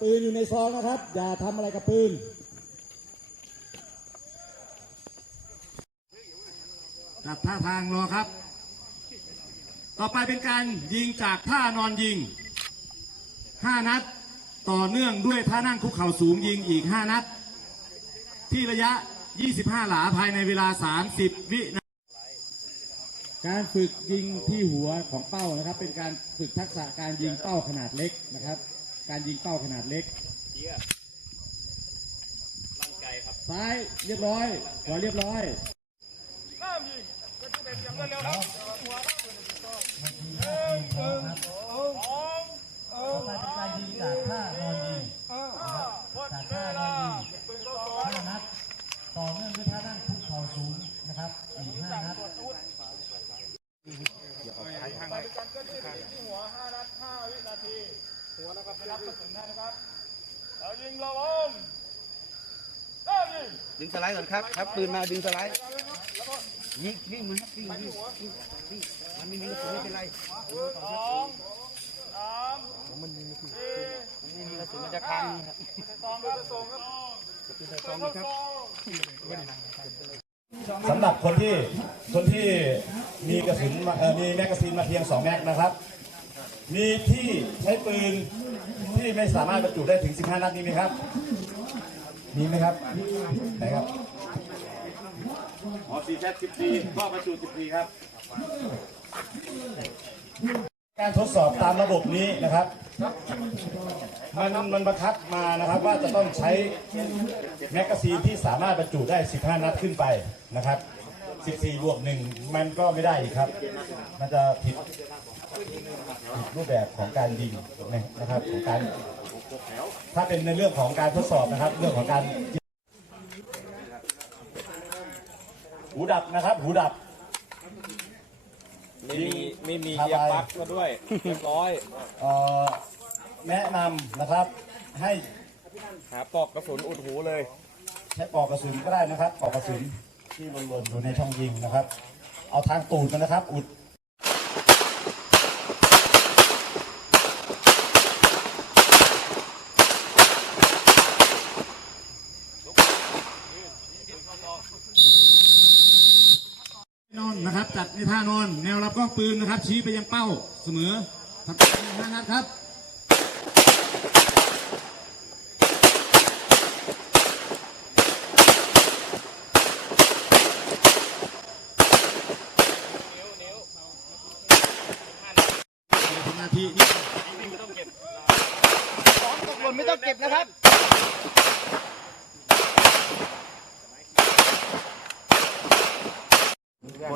ปืนอยู่ในซองนะครับ อย่าทำอะไรกับปืน จัดท่าทางรอครับ ต่อไปเป็นการยิงจากท่านอนยิง 5 นัด ต่อเนื่องด้วยท่านั่งคุกเข่าสูงยิงอีก 5 นัด ที่ระยะ 25 หลาภายในเวลา 30 วินาทีการฝึกยิงที่หัวของเป้านะครับ เป็นการฝึกทักษะการยิงเป้าขนาดเล็กนะครับ การยิงเป้าขนาดเล็กซ้ายเรียบร้อย ขวาเรียบร้อยการยิงจากท่านอนยิงจากท่านอนยิง ห้านัดต่อเนื่องด้วยท่านั่งคุกเข่าสูงนะครับอีกห้านัดดึงสไลด์ก่อนครับครับปืนมาดึงสไลด์ยิงวิ่งมันครับวิ่งวิ่งวิ่งวิ่งมันไม่มีกระสุนไม่เป็นไรมันมีกระสุนมันไม่มีกระสุนมันจะพังครับจะเป็นใส่ซองนะครับสำหรับคนที่คนที่มีกระสุนมาเอ่อมีแมกกาซีนมาเพียง2แม็กนะครับ มีที่ใช้ปืนที่ไม่สามารถบรรจุได้ถึง 15 นัดนี้ไหมครับ มีไหมครับ ไหนครับอ๋อสี่แค่สิบปีก็บรรจุสิบปีครับ การทดสอบตามระบบนี้นะครับ มันมันบังคับมานะครับว่าจะต้องใช้แมกกาซีนที่สามารถบรรจุได้ 15 นัดขึ้นไปนะครับ 14 บวกหนึ่งมันก็ไม่ได้อีกครับ มันจะผิดผิด รูปแบบของการยิงนะครับของการถ้าเป็นในเรื่องของการทดสอบนะครับ เรื่องของการหูดับนะครับ หูดับไม่มีไม่มีครับเยียบปลั๊กมาด้วยเรียบร้อยเอ่อแนะนำนะครับให้หาปลอกกระสุนอุดหูเลย ใช้ปลอกกระสุนก็ได้นะครับปลอกกระสุนที่หล่นๆอยู่ในช่องยิงนะครับ เอาทางตูดมันนะครับ อุด นอนนะครับ จัดในท่านอน แนวรับกล้องปืนนะครับ ชี้ไปยังเป้าเสมอทำการห้านัดครับนาทีนี้ตกหล่นไม่ต้องเก็บนะครับ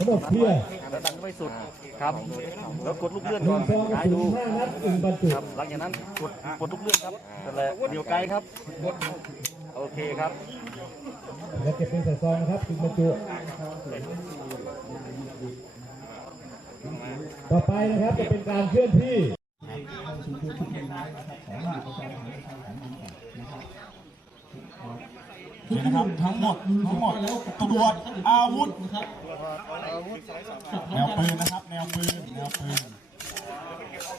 ระบบเคลียร์แล้วดันไปสุดครับแล้วกดลูกเลื่อนหก่นึ่องนซองกระกายสุดูนห้านัดอึ่งบรรจุครับหลังจากนั้นกดกดลูกเลื่อนครับนั่นแหละเดียวไกลครับโอเคครับแล้วเก็บเป็นใส่ซองนะครับอึ่งบรรจุ ต่อไปนะครับจะเป็นการเคลื่อนที่ นะครับทั้งหมดทั้งหมดตรวจอาวุธแนวปืนนะครับแนวปืนแนวปืน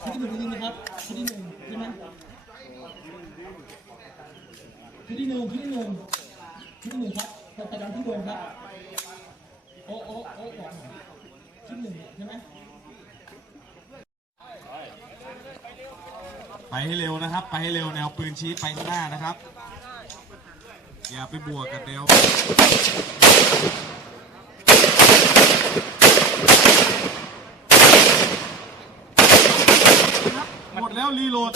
ที่หนึ่งที่หนึ่งนะครับที่หนึ่งใช่ไหมที่ที่หนึ่งที่ที่หนึ่งที่ที่หนึ่งครับประจำที่เดิมครับโอ้โอ้โอ้บอกหน่อยที่หนึ่งใช่ไหม ไปให้เร็วนะครับ ไปให้เร็วแนวปืนชี้ไปข้างหน้านะครับ อย่าไปบวกกับแนวหมดแล้วรีโหลด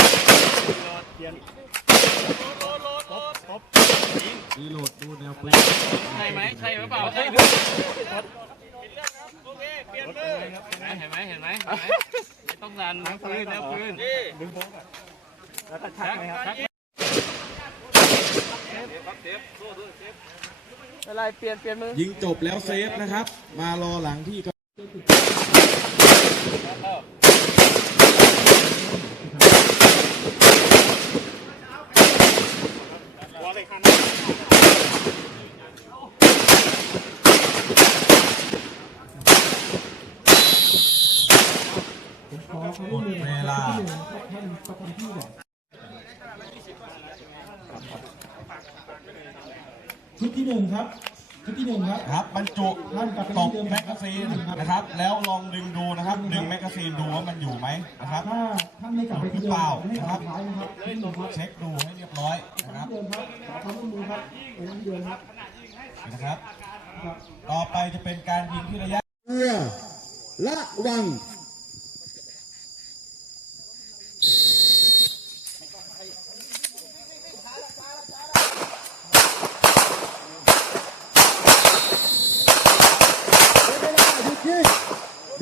รีโหลดดูแนวปืนใช่ไหมใช่หรือเปล่าใช่เห็นไหมเห็นไหมเห็นไหมไม่ ต้องดันแนวปืนแนวปืนดึงโค้งแล้วก็ชักไหมครับอะไรเปลี่ยนเปลี่ยนมือยิงจบแล้วเซฟนะครับ มารอหลังที่ ท่กชุดที่หนึ่งครับชุดที่หนึ่งครับ ครับบรรจุตกแมกกาซีนนะครับ แล้วลองดึงดูนะครับ ดึงแมกกาซีนดูว่ามันอยู่ไหมนะครับถ้าท่านไม่กลับไปที่เปล่านะครับเช็คดูให้เรียบร้อยนะครับขอความร่วมมือครับขอามร่วมมือคนะครับ ต่อไปจะเป็นการยิงที่ระยะเพื่อละวัง